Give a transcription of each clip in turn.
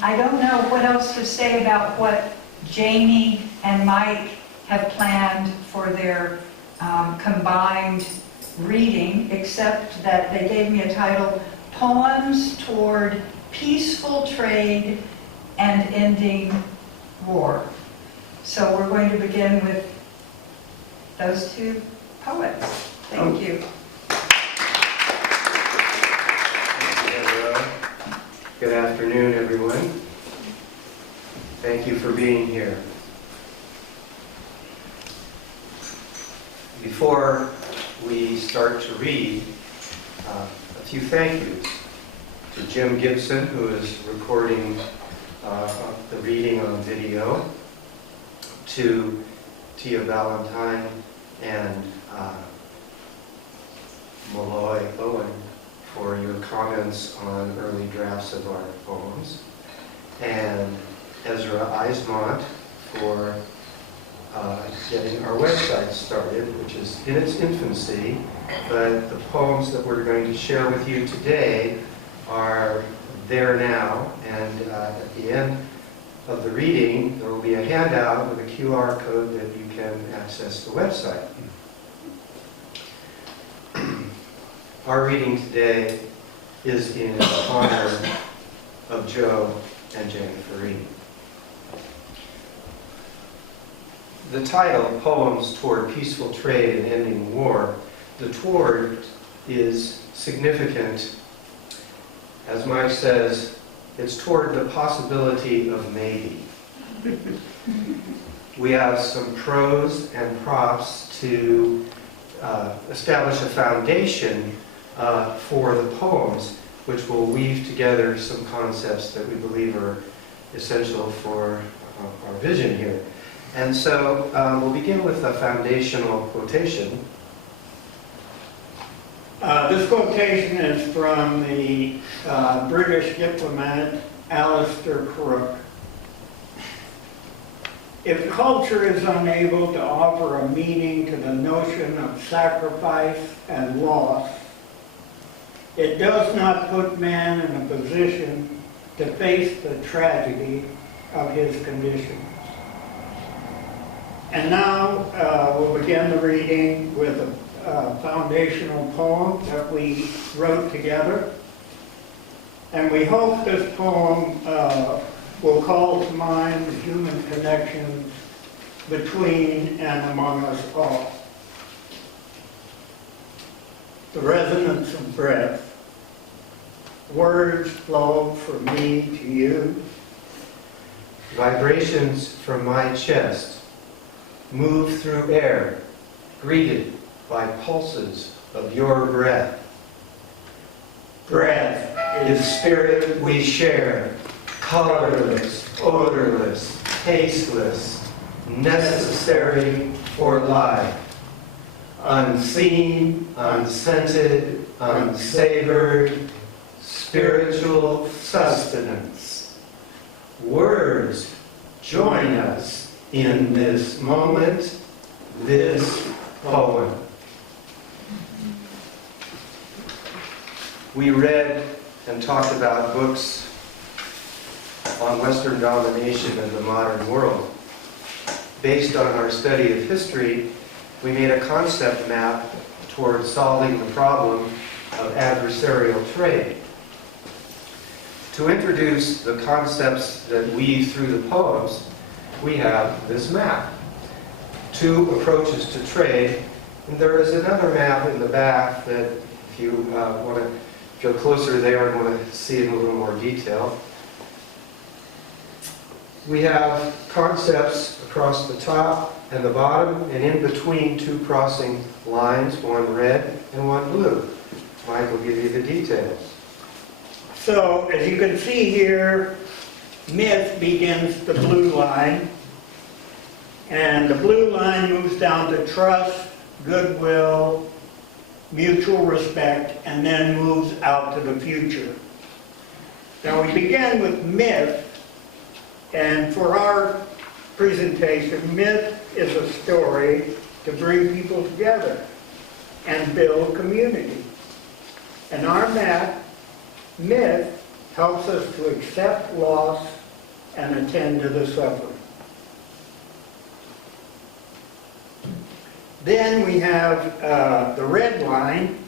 I don't know what else to say about what Jamie and Mike have planned for their combined reading, except that they gave me a title, Poems Toward Peaceful Trade and Ending War. So we're going to begin with those two poets. Thank you. Good afternoon, everyone. Thank you for being here. Before we start to read, a few thank yous to Jim Gibson, who is recording the reading on video, to Tia Valentine and Malloy Owen for your comments on early drafts of our poems, and Ezra Eismont for getting our website started, which is in its infancy, but the poems that we're going to share with you today are there now, and at the end of the reading there will be a handout with a QR code that you can access the website. Our reading today is in honor of Joe and Jennifer Reed. The title, Poems Toward Peaceful Trade and Ending War, the toward is significant. As Mike says, it's toward the possibility of maybe. We have some prose and props to establish a foundation for the poems, which will weave together some concepts that we believe are essential for our vision here. And so we'll begin with a foundational quotation. This quotation is from the British diplomat Alistair Crooke. If culture is unable to offer a meaning to the notion of sacrifice and loss, it does not put man in a position to face the tragedy of his condition. And now we'll begin the reading with a foundational poem that we wrote together. And we hope this poem will call to mind the human connections between and among us all. The resonance of breath. Words flow from me to you. Vibrations from my chest move through air, greeted by pulses of your breath. Breath is spirit we share, colorless, odorless, tasteless, necessary for life. Unseen, unscented, unsavored, spiritual sustenance. Words join us in this moment, this poem. We read and talked about books on Western domination in the modern world. Based on our study of history, we made a concept map towards solving the problem of adversarial trade. To introduce the concepts that weave through the poems, we have this map. Two approaches to trade, and there is another map in the back that if you want to go closer there and want to see in a little more detail. We have concepts across the top and the bottom, and in between two crossing lines, one red and one blue. Mike will give you the details. So, as you can see here, myth begins the blue line, and the blue line moves down to trust, goodwill, mutual respect, and then moves out to the future. Now we begin with myth, and for our presentation, myth is a story to bring people together and build community. And our map, myth helps us to accept loss and attend to the suffering. Then we have the red line,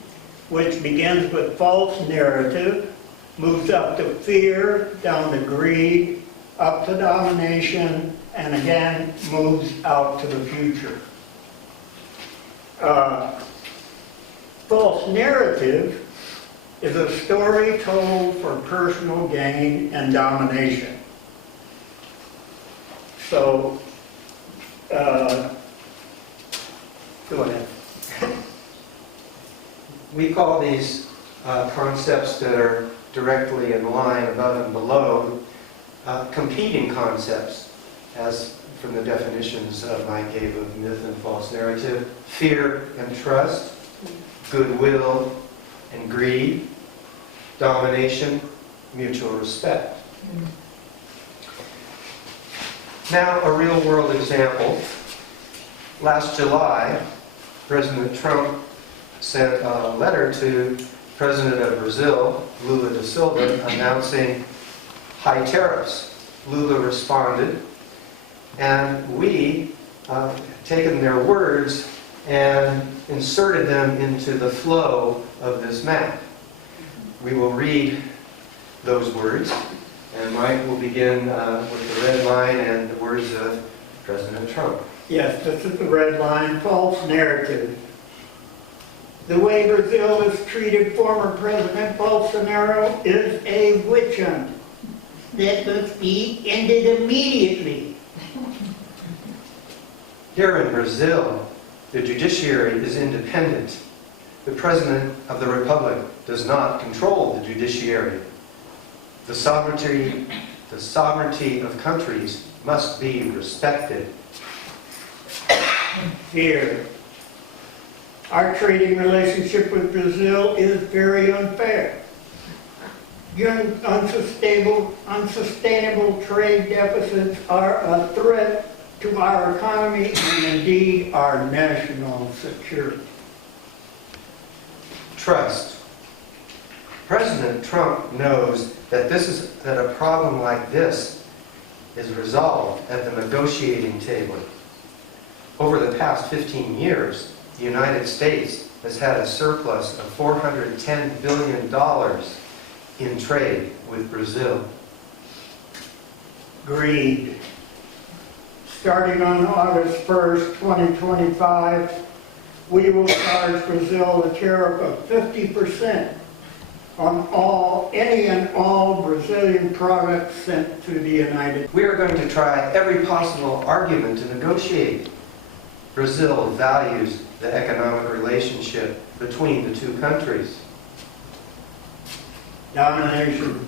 which begins with false narrative, moves up to fear, down to greed, up to domination, and again moves out to the future. False narrative is a story told for personal gain and domination. So, go ahead. We call these concepts that are directly in line above and below competing concepts, as from the definitions Mike gave of myth and false narrative: fear and trust, goodwill and greed, domination, mutual respect. Now, a real-world example. Last July, President Trump sent a letter to President of Brazil, Lula da Silva, announcing high tariffs. Lula responded, and we taken their words and inserted them into the flow of this map. We will read those words, and Mike will begin with the red line and the words of President Trump. Yes, this is the red line, false narrative. The way Brazil has treated former President Bolsonaro is a witch hunt that must be ended immediately. Here in Brazil, the judiciary is independent. The President of the Republic does not control the judiciary. The sovereignty of countries must be respected. Here, our trading relationship with Brazil is very unfair. Young, unsustainable trade deficits are a threat to our economy and indeed our national security. Trust. President Trump knows that a problem like this is resolved at the negotiating table. Over the past 15 years, the United States has had a surplus of $410 billion in trade with Brazil. Greed. Starting on August 1st, 2025, we will charge Brazil a tariff of 50% on any and all Brazilian products sent to the United States. We are going to try every possible argument to negotiate. Brazil values the economic relationship between the two countries. Domination.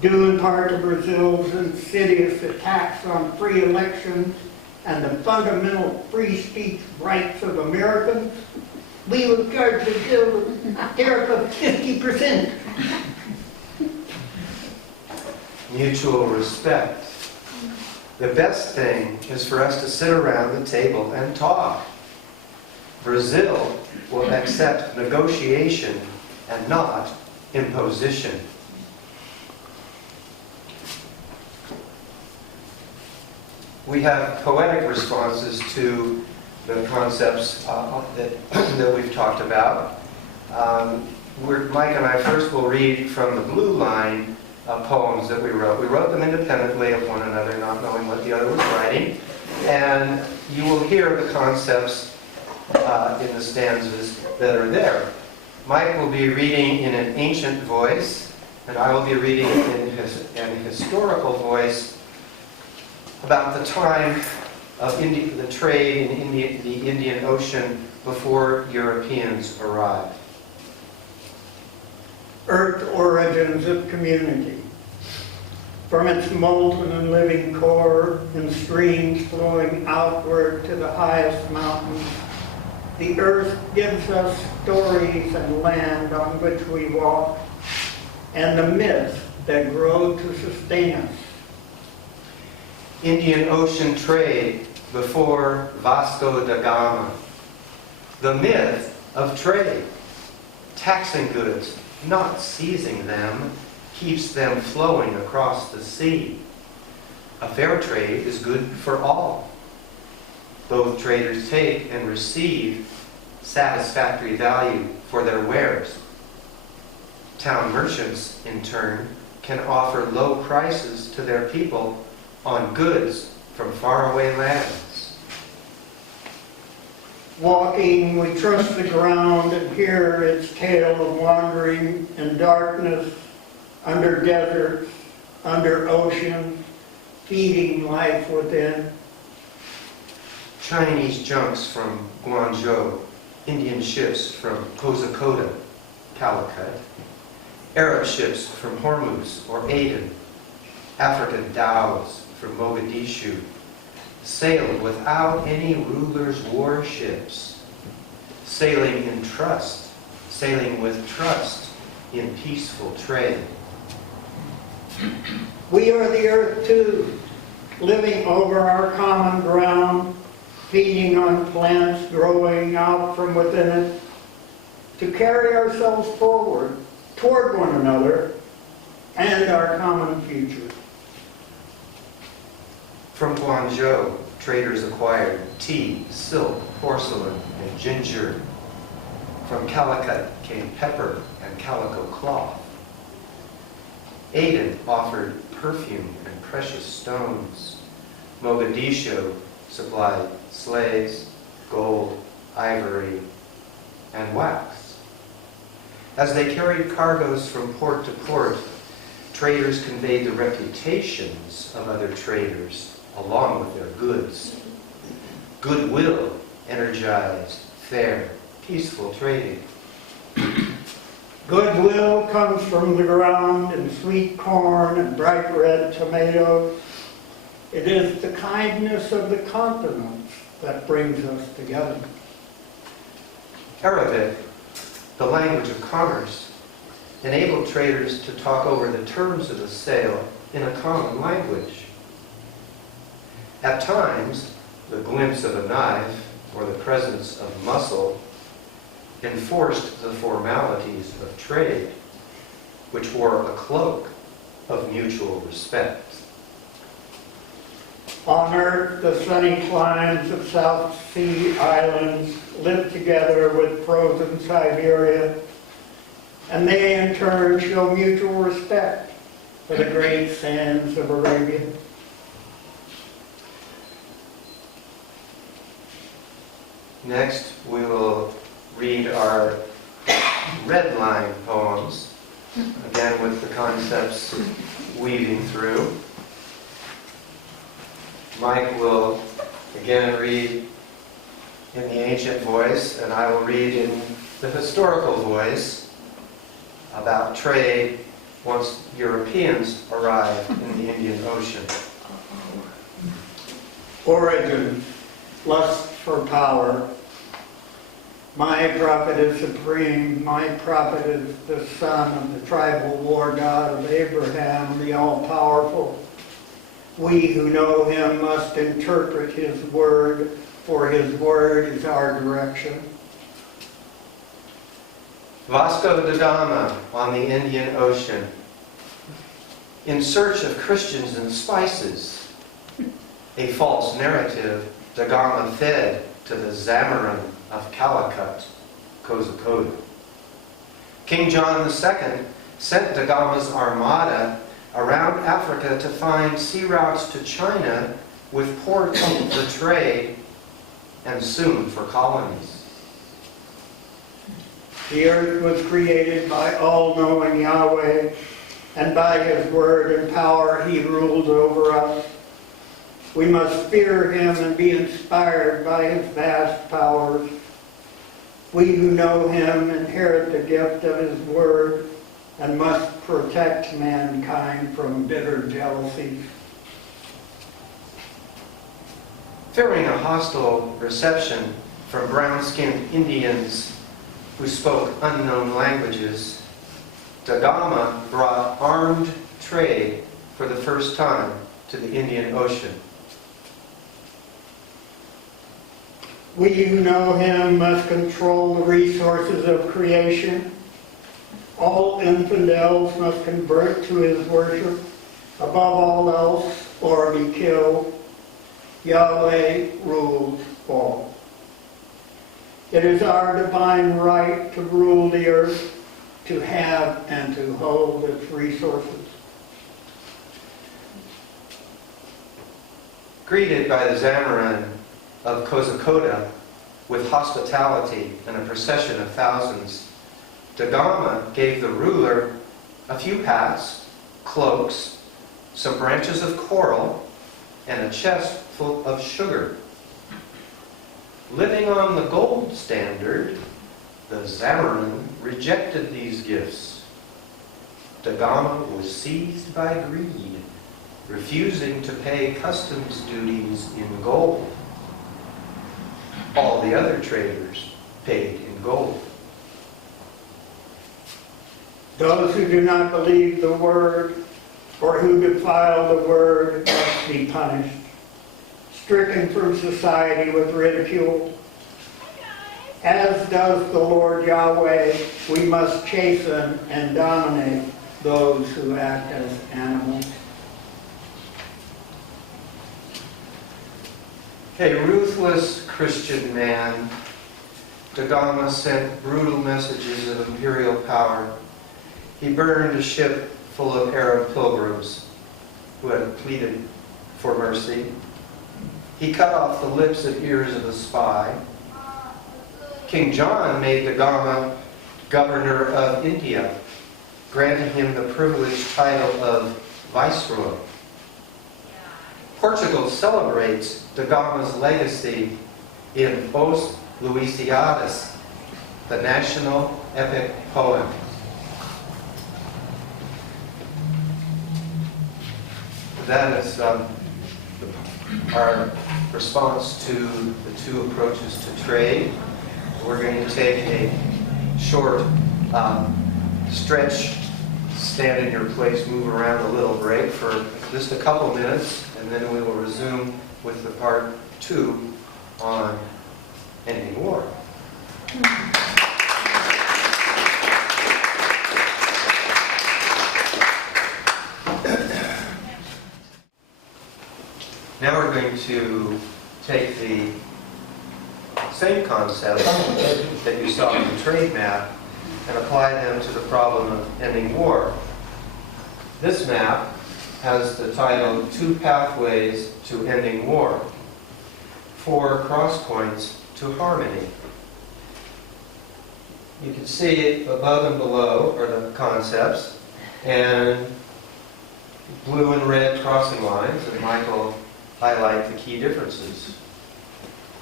Due in part to Brazil's insidious attacks on free elections and the fundamental free speech rights of Americans, we will charge Brazil a tariff of 50%. Mutual respect. The best thing is for us to sit around the table and talk. Brazil will accept negotiation and not imposition. We have poetic responses to the concepts that we've talked about. Mike and I first will read from the blue line poems that we wrote. We wrote them independently of one another, not knowing what the other was writing. And you will hear the concepts in the stanzas that are there. Mike will be reading in an ancient voice, and I will be reading in an historical voice about the time of the trade in the Indian Ocean before Europeans arrived. Earth origins of community. From its molten and living core and streams flowing outward to the highest mountains, the earth gives us stories and land on which we walk, and the myths that grow to sustain us. Indian Ocean trade before Vasco da Gama. The myth of trade. Taxing goods, not seizing them. keeps them flowing across the sea. A fair trade is good for all. Both traders take and receive satisfactory value for their wares. Town merchants, in turn, can offer low prices to their people on goods from faraway lands. Walking, we trust the ground and hear its tale of wandering in darkness, under deserts, under ocean, feeding life within. Chinese junks from Guangzhou, Indian ships from Kozhikode, Calicut, Arab ships from Hormuz or Aden, African dhows from Mogadishu, sailed without any ruler's warships, sailing in trust, sailing with trust in peaceful trade. We are the earth too, living over our common ground, feeding on plants growing out from within it, to carry ourselves forward toward one another and our common future. From Guangzhou, traders acquired tea, silk, porcelain, and ginger. From Calicut came pepper and calico cloth. Aden offered perfume and precious stones. Mogadishu supplied slaves, gold, ivory, and wax. As they carried cargoes from port to port, traders conveyed the reputations of other traders along with their goods. Goodwill energized fair, peaceful trading. Goodwill comes from the ground in sweet corn and bright red tomatoes. It is the kindness of the continents that brings us together. Arabic, the language of commerce, enabled traders to talk over the terms of the sale in a common language. At times, the glimpse of a knife or the presence of muscle enforced the formalities of trade, which wore a cloak of mutual respect. On Earth, the sunny climes of South Sea islands live together with frozen Siberia, and they in turn show mutual respect for the great sands of Arabia. Next, we will read our red line poems, again with the concepts weaving through. Mike will again read in the ancient voice, and I will read in the historical voice about trade once Europeans arrived in the Indian Ocean. Origin, lust for power. My prophet is supreme. My prophet is the son of the tribal war god of Abraham, the all-powerful. We who know him must interpret his word, for his word is our direction. Vasco da Gama on the Indian Ocean. In search of Christians and spices, a false narrative, da Gama fed to the Zamorin of Calicut, Kozhikode. King John II sent da Gama's armada around Africa to find sea routes to China with ports for trade and soon for colonies. The earth was created by all-knowing Yahweh, and by his word and power he rules over us. We must fear him and be inspired by his vast powers. We who know him inherit the gift of his word and must protect mankind from bitter jealousy. Fearing a hostile reception from brown-skinned Indians who spoke unknown languages, da Gama brought armed trade for the first time to the Indian Ocean. We who know him must control the resources of creation. All infidels must convert to his worship above all else or be killed. Yahweh rules all. It is our divine right to rule the earth, to have and to hold its resources. Greeted by the Zamarin of Kozhikode with hospitality and a procession of thousands, Da Gama gave the ruler a few hats, cloaks, some branches of coral, and a chest full of sugar. Living on the gold standard, the Zamarin rejected these gifts. Da Gama was seized by greed, refusing to pay customs duties in gold. All the other traders paid in gold. Those who do not believe the word or who defile the word must be punished, stricken from society with ridicule. As does the Lord Yahweh, we must chasten and dominate those who act as animals. A ruthless Christian man, Da Gama sent brutal messages of imperial power. He burned a ship full of Arab pilgrims who had pleaded for mercy. He cut off the lips and ears of a spy. King John made Da Gama governor of India, granting him the privileged title of viceroy. Portugal celebrates Da Gama's legacy in Os Lusíadas, the national epic poem. That is our response to the two approaches to trade. We're going to take a short stretch, stand in your place, move around a little break for just a couple minutes, and then we will resume with the part 2 on ending war. Now we're going to take the same concepts that you saw in the trade map and apply them to the problem of ending war. This map has the title, 2 Pathways to Ending War, 4 cross points to harmony. You can see above and below are the concepts, and blue and red crossing lines, and Michael highlight the key differences.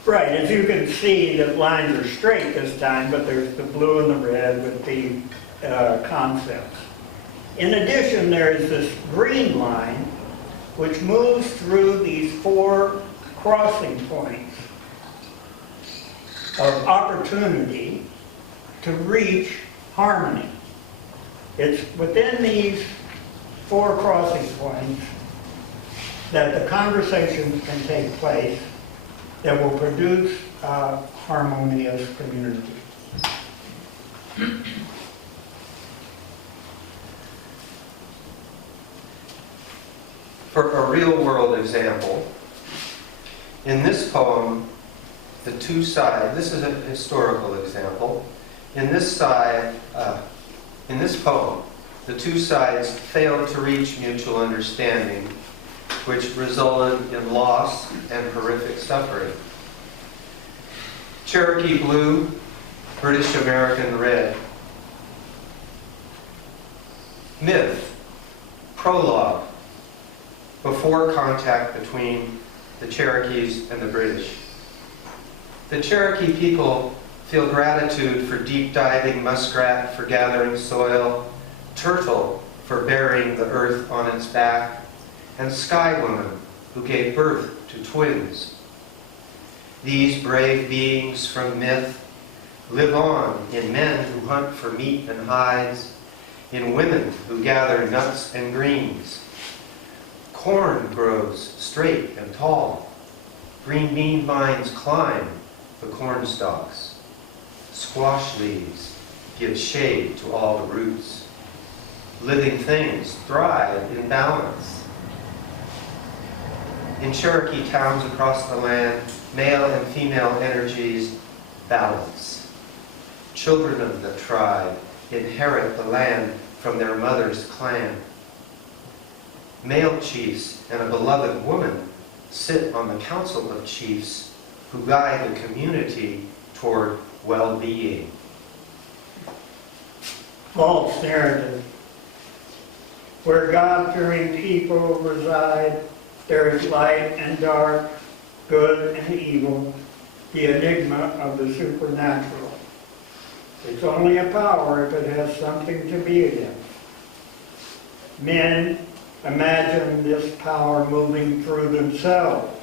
Right, as you can see, the lines are straight this time, but there's the blue and the red with the concepts. In addition, there is this green line, which moves through these 4 crossing points of opportunity to reach harmony. It's within these 4 crossing points that the conversations can take place that will produce a harmonious community. For a real-world example, in this poem, the 2 sides, this is a historical example, in this poem, the 2 sides failed to reach mutual understanding, which resulted in loss and horrific suffering. Cherokee blue, British American red. Myth, prologue, before contact between the Cherokees and the British. The Cherokee people feel gratitude for deep diving muskrat for gathering soil, turtle for bearing the earth on its back, and Sky Woman, who gave birth to twins. These brave beings from myth live on in men who hunt for meat and hides, in women who gather nuts and greens. Corn grows straight and tall. Green bean vines climb the corn stalks. Squash leaves gives shade to all the roots. Living things thrive in balance. In Cherokee towns across the land, male and female energies balance. Children of the tribe inherit the land from their mother's clan. Male chiefs and a beloved woman sit on the council of chiefs who guide the community toward well-being. False narrative. Where God-fearing people reside, there is light and dark, good and evil, the enigma of the supernatural. It's only a power if it has something to be against. Men imagine this power moving through themselves.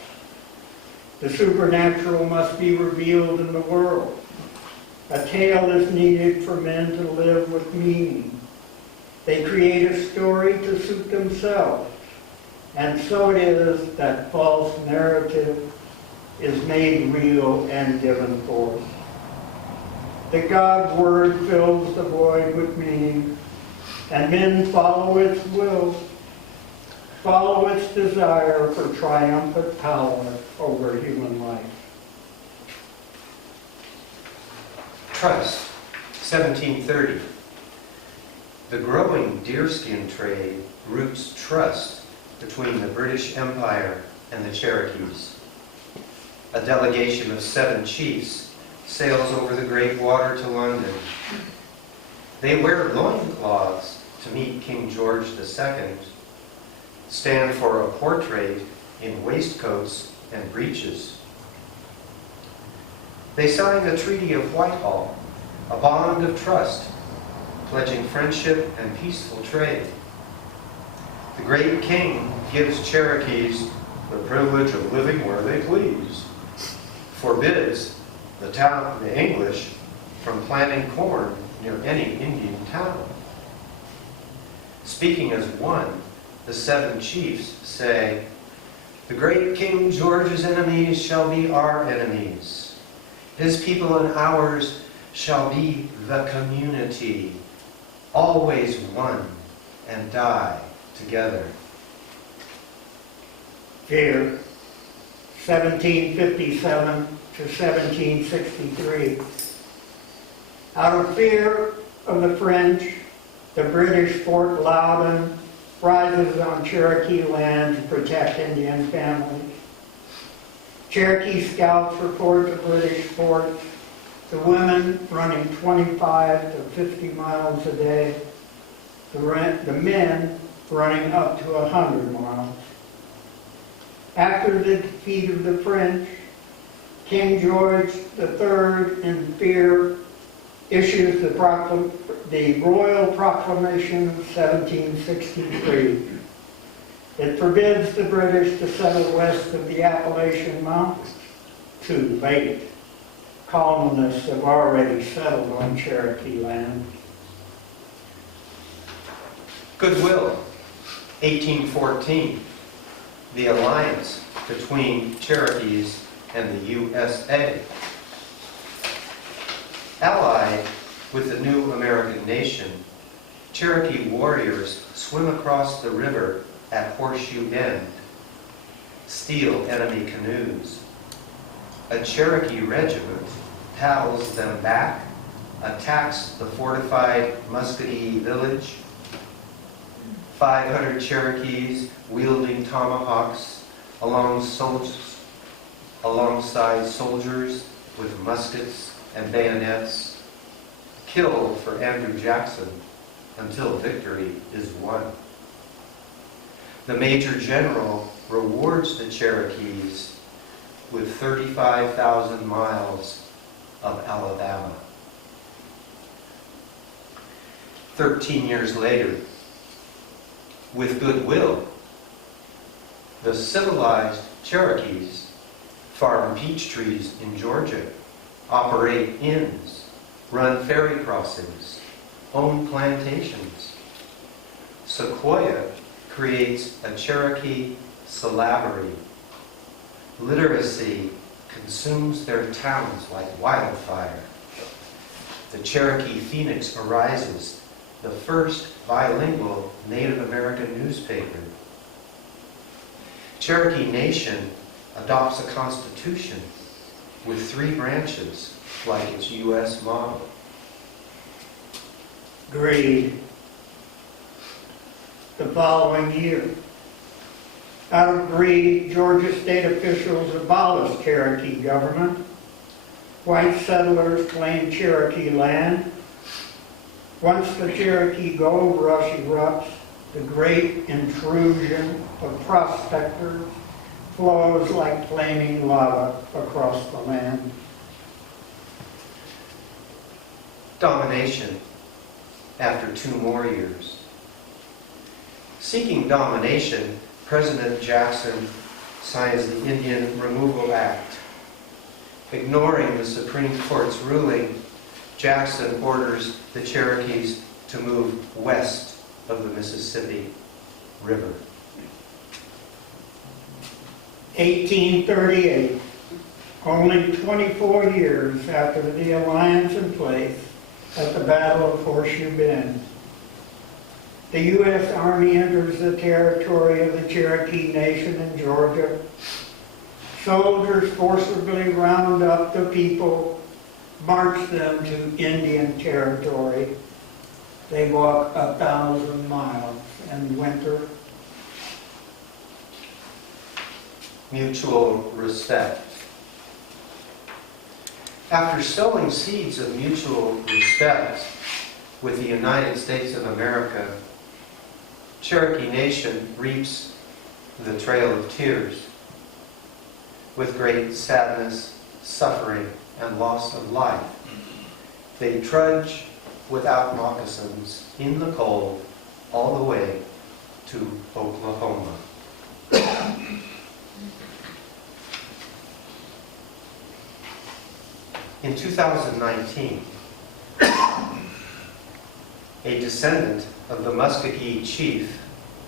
The supernatural must be revealed in the world. A tale is needed for men to live with meaning. They create a story to suit themselves. And so it is that false narrative is made real and given forth. The God word fills the void with meaning, and men follow its will, follow its desire for triumphant power over human life. Trust, 1730. The growing deerskin trade roots trust between the British Empire and the Cherokees. A delegation of 7 chiefs sails over the great water to London. They wear loincloths to meet King George II, stand for a portrait in waistcoats and breeches. They signed the Treaty of Whitehall, a bond of trust, pledging friendship and peaceful trade. The great king gives Cherokees the privilege of living where they please, forbids the English from planting corn near any Indian town. Speaking as one, the 7 chiefs say, "The great King George's enemies shall be our enemies. His people and ours shall be the community, always one, and die together." Fear, 1757 to 1763. Out of fear of the French, the British Fort Loudon rises on Cherokee land to protect Indian families. Cherokee scouts report the British forts, the women running 25 to 50 miles a day, the men running up to 100 miles. After the defeat of the French, King George III, in fear, issues the Royal Proclamation of 1763. It forbids the British to settle west of the Appalachian Mountains. Too late. Colonists have already settled on Cherokee land. Goodwill, 1814. The alliance between Cherokees and the USA. Allied with the new American nation, Cherokee warriors swim across the river at Horseshoe Bend, steal enemy canoes. A Cherokee regiment paddles them back, attacks the fortified Muscatee village. 500 Cherokees wielding tomahawks alongside soldiers with muskets and bayonets, killed for Andrew Jackson until victory is won. The Major General rewards the Cherokees with 35,000 miles of Alabama. 13 years later, with goodwill, the civilized Cherokees farm peach trees in Georgia, operate inns, run ferry crossings, own plantations. Sequoia creates a Cherokee syllabary. Literacy consumes their towns like wildfire. the Cherokee Phoenix arises, the first bilingual Native American newspaper. Cherokee Nation adopts a constitution with 3 branches, like its U.S. model. Greed. The following year, out of greed, Georgia state officials abolished Cherokee government. White settlers claimed Cherokee land. Once the Cherokee gold rush erupts, the great intrusion of prospectors flows like flaming lava across the land. Domination after 2 more years. Seeking domination, President Jackson signs the Indian Removal Act. Ignoring the Supreme Court's ruling, Jackson orders the Cherokees to move west of the Mississippi River. 1838, only 24 years after the alliance in place at the Battle of Horseshoe Bend. The U.S. Army enters the territory of the Cherokee Nation in Georgia. Soldiers forcibly round up the people, march them to Indian territory. They walk 1,000 miles in winter. Mutual respect. After sowing seeds of mutual respect with the United States of America, Cherokee Nation reaps the trail of tears. With great sadness, suffering, and loss of life, they trudge without moccasins in the cold all the way to Oklahoma. In 2019, a descendant of the Muskogee chief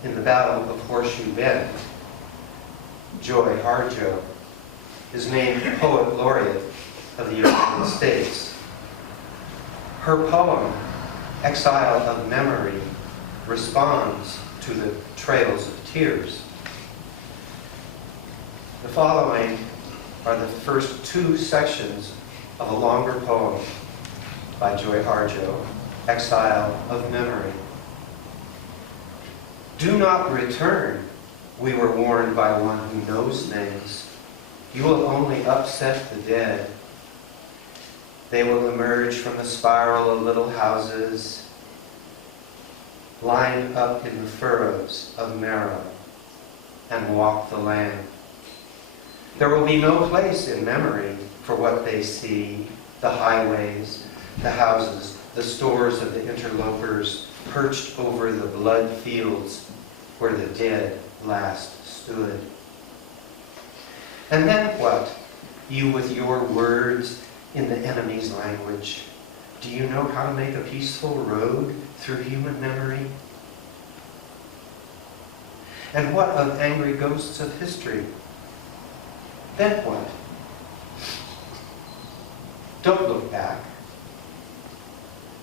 in the Battle of Horseshoe Bend, Joy Harjo, is named Poet Laureate of the United States. Her poem, Exile of Memory, responds to the trails of tears. The following are the first 2 sections of a longer poem by Joy Harjo, Exile of Memory. Do not return, we were warned by one who knows things. You will only upset the dead. They will emerge from the spiral of little houses, lined up in the furrows of marrow, and walk the land. There will be no place in memory for what they see, the highways, the houses, the stores of the interlopers perched over the blood fields where the dead last stood. And then what? You with your words in the enemy's language. Do you know how to make a peaceful road through human memory? And what of angry ghosts of history? Then what? Don't look back.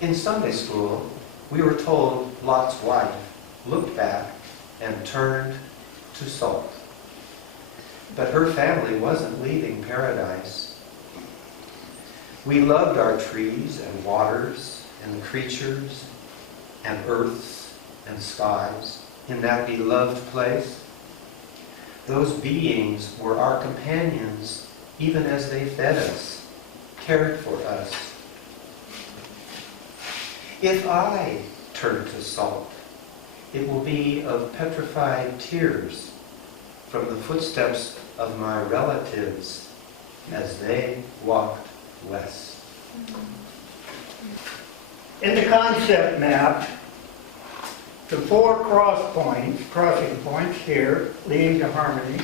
In Sunday school, we were told Lot's wife looked back and turned to salt. But her family wasn't leaving paradise. We loved our trees and waters and creatures and earths and skies in that beloved place. Those beings were our companions even as they fed us, cared for us. If I turn to salt, it will be of petrified tears from the footsteps of my relatives as they walked west. In the concept map, the 4 crossing points here, leading to harmony,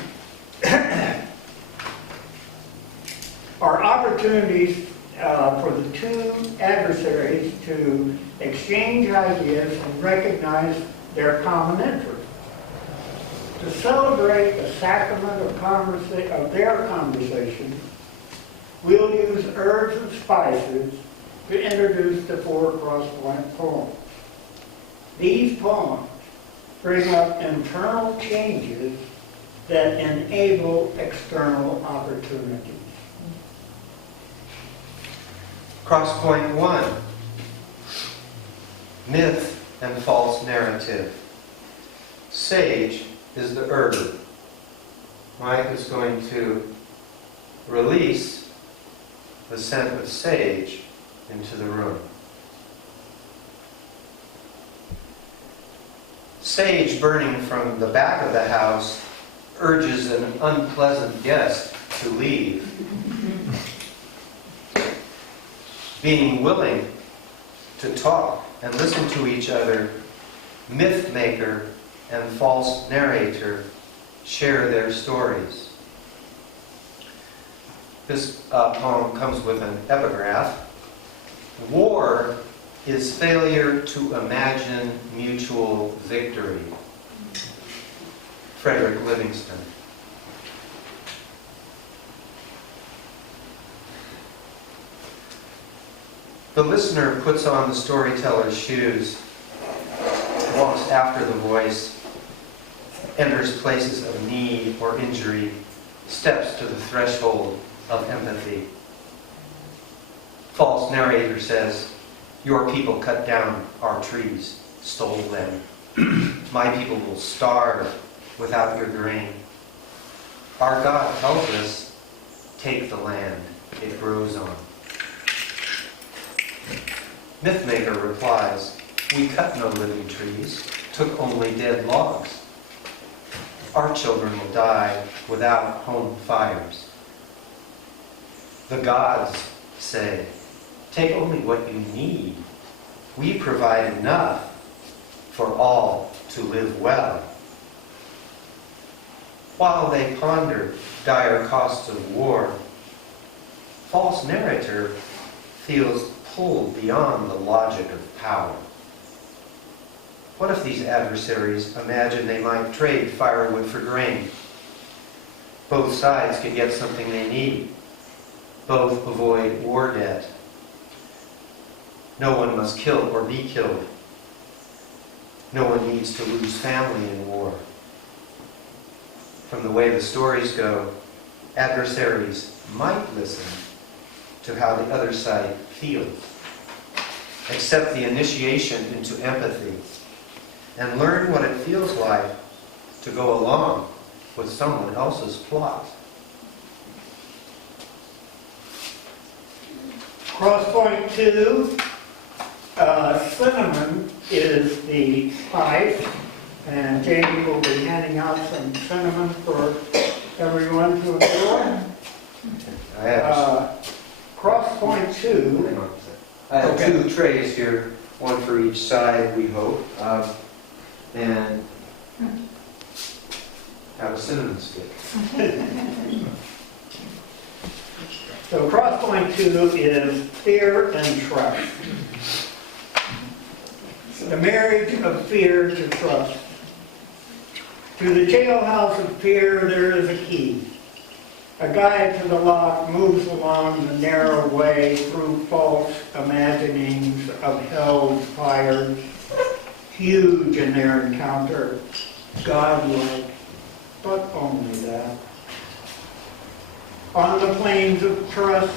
are opportunities for the 2 adversaries to exchange ideas and recognize their common interests. To celebrate the sacrament of their conversation, we'll use herbs and spices to introduce the 4 cross-point poems. These poems bring up internal changes that enable external opportunities. Cross point 1, myth and false narrative. Sage is the herb. Mike is going to release the scent of sage into the room. Sage burning from the back of the house urges an unpleasant guest to leave. Being willing to talk and listen to each other, myth maker and false narrator share their stories. This poem comes with an epigraph. War is failure to imagine mutual victory. Frederick Livingston. The listener puts on the storyteller's shoes, walks after the voice, enters places of need or injury, steps to the threshold of empathy. False narrator says, your people cut down our trees, stole them. My people will starve without your grain. Our God tells us, take the land it grows on. Mythmaker replies, we cut no living trees, took only dead logs. Our children will die without home fires. The gods say, take only what you need. We provide enough for all to live well. While they ponder dire costs of war, false narrator feels pulled beyond the logic of power. What if these adversaries imagine they might trade firewood for grain? Both sides can get something they need. Both avoid war debt. No one must kill or be killed. No one needs to lose family in war. From the way the stories go, adversaries might listen to how the other side feels, accept the initiation into empathy, and learn what it feels like to go along with someone else's plot. Crosspoint 2, cinnamon is the spice, and Jamie will be handing out some cinnamon for everyone to enjoy. I have, Crosspoint 2, hang on a second. I have two trays here, one for each side, we hope, and have a cinnamon stick. so crosspoint 2 is fear and trust. The marriage of fear to trust. To the jailhouse of fear there is a key. A guide to the lock moves along the narrow way through false imaginings of hell's fires, huge in their encounter, godlike, but only that. On the plains of trust,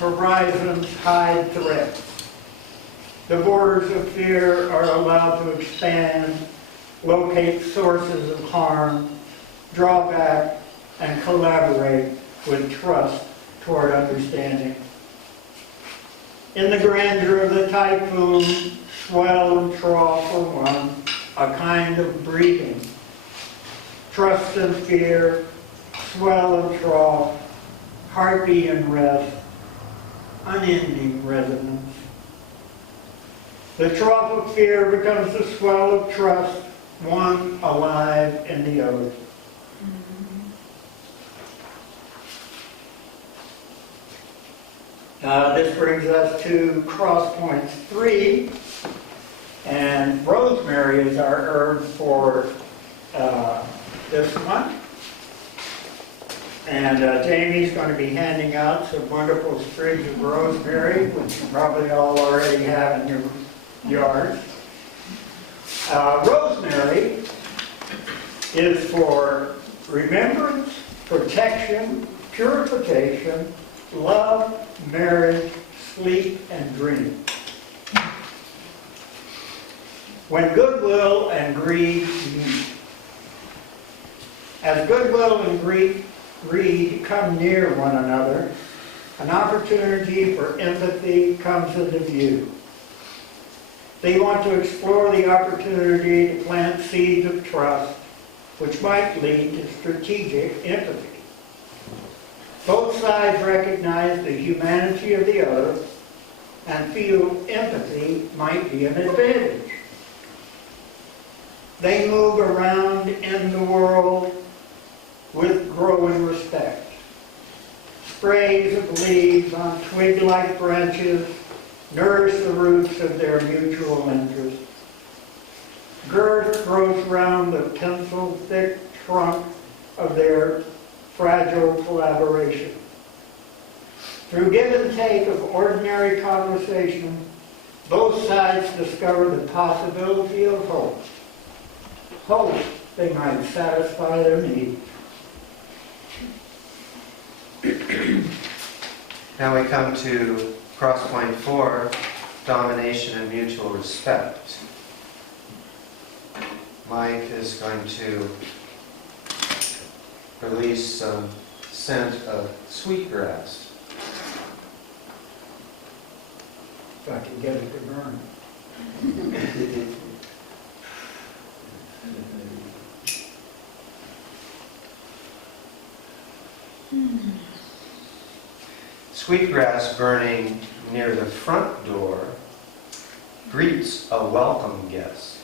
horizons hide threats. The borders of fear are allowed to expand, locate sources of harm, draw back, and collaborate with trust toward understanding. In the grandeur of the typhoon, swell and trough for one, a kind of breathing. Trust and fear, swell and trough, heartbeat and rest, unending resonance. The trough of fear becomes the swell of trust, one alive in the other. This brings us to crosspoint 3, and rosemary is our herb for this month. And Jamie's going to be handing out some wonderful sprigs of rosemary, which you probably all already have in your yards. Rosemary is for remembrance, protection, purification, love, marriage, sleep, and dream. When goodwill and greed meet. As goodwill and greed come near one another, an opportunity for empathy comes into view. They want to explore the opportunity to plant seeds of trust, which might lead to strategic empathy. Both sides recognize the humanity of the other and feel empathy might be an advantage. They move around in the world with growing respect. Sprays of leaves on twig-like branches nourish the roots of their mutual interest. Girth grows around the pencil-thick trunk of their fragile collaboration. Through give and take of ordinary conversation, both sides discover the possibility of hope. Hope they might satisfy their needs. Now we come to cross point 4, domination and mutual respect. Mike is going to release some scent of sweetgrass. If I can get it to burn. Sweetgrass burning near the front door greets a welcome guest.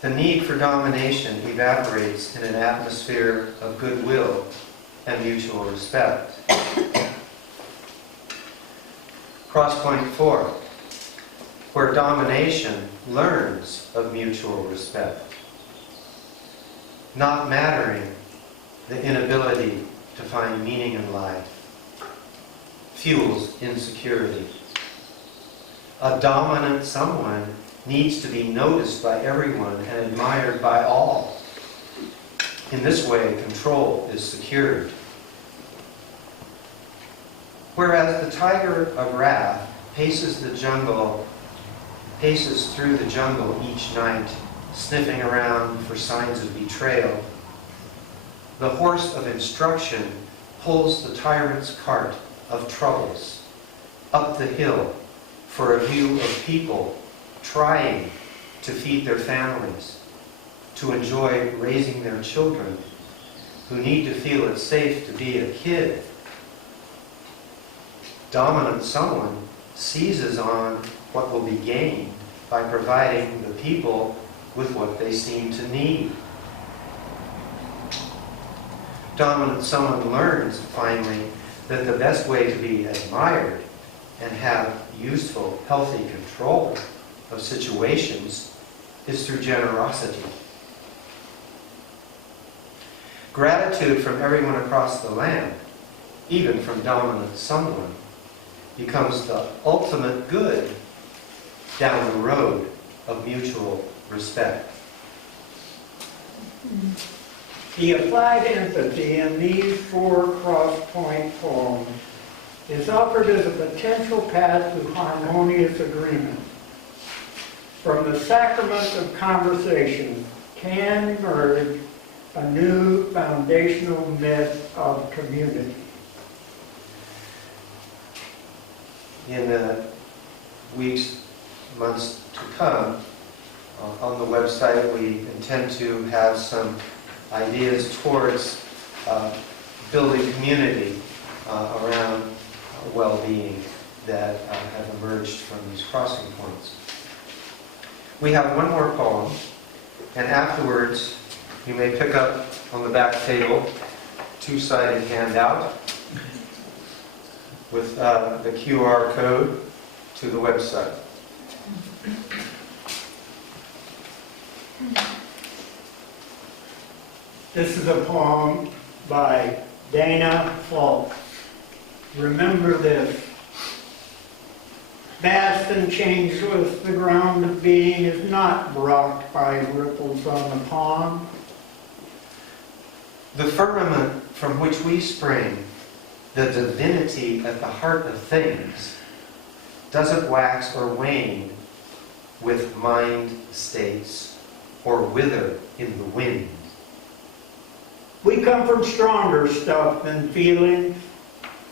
The need for domination evaporates in an atmosphere of goodwill and mutual respect. Cross point 4, where domination learns of mutual respect. Not mattering the inability to find meaning in life fuels insecurity. A dominant someone needs to be noticed by everyone and admired by all. In this way, control is secured. Whereas the tiger of wrath paces through the jungle each night, sniffing around for signs of betrayal, the horse of instruction pulls the tyrant's cart of troubles up the hill for a view of people trying to feed their families, to enjoy raising their children, who need to feel it's safe to be a kid. Dominant someone seizes on what will be gained by providing the people with what they seem to need. Dominant someone learns, finally, that the best way to be admired and have useful, healthy control of situations is through generosity. Gratitude from everyone across the land, even from dominant someone, becomes the ultimate good down the road of mutual respect. The applied empathy in these 4 cross-point poems is offered as a potential path to harmonious agreement. From the sacrament of conversation can emerge a new foundational myth of community. In the weeks, months to come, on the website we intend to have some ideas towards building community around well-being that have emerged from these crossing points. We have one more poem, and afterwards you may pick up on the back table two-sided handout with the QR code to the website. This is a poem by Dana Falk. Remember this. Vast and changeless, the ground of being is not rocked by ripples on the pond. The firmament from which we spring, the divinity at the heart of things, doesn't wax or wane with mind states or wither in the wind. We come from stronger stuff than feelings.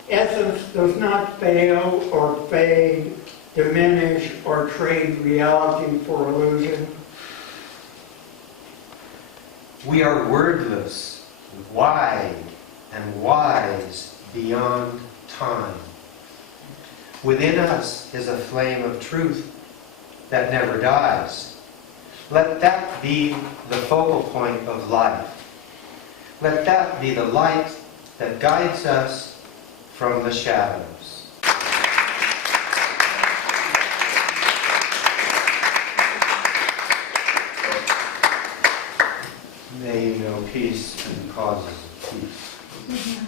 Essence does not fail or fade, diminish or trade reality for illusion. We are wordless, wide and wise beyond time. Within us is a flame of truth that never dies. Let that be the focal point of life. Let that be the light that guides us from the shadows. May you know peace and causes of peace.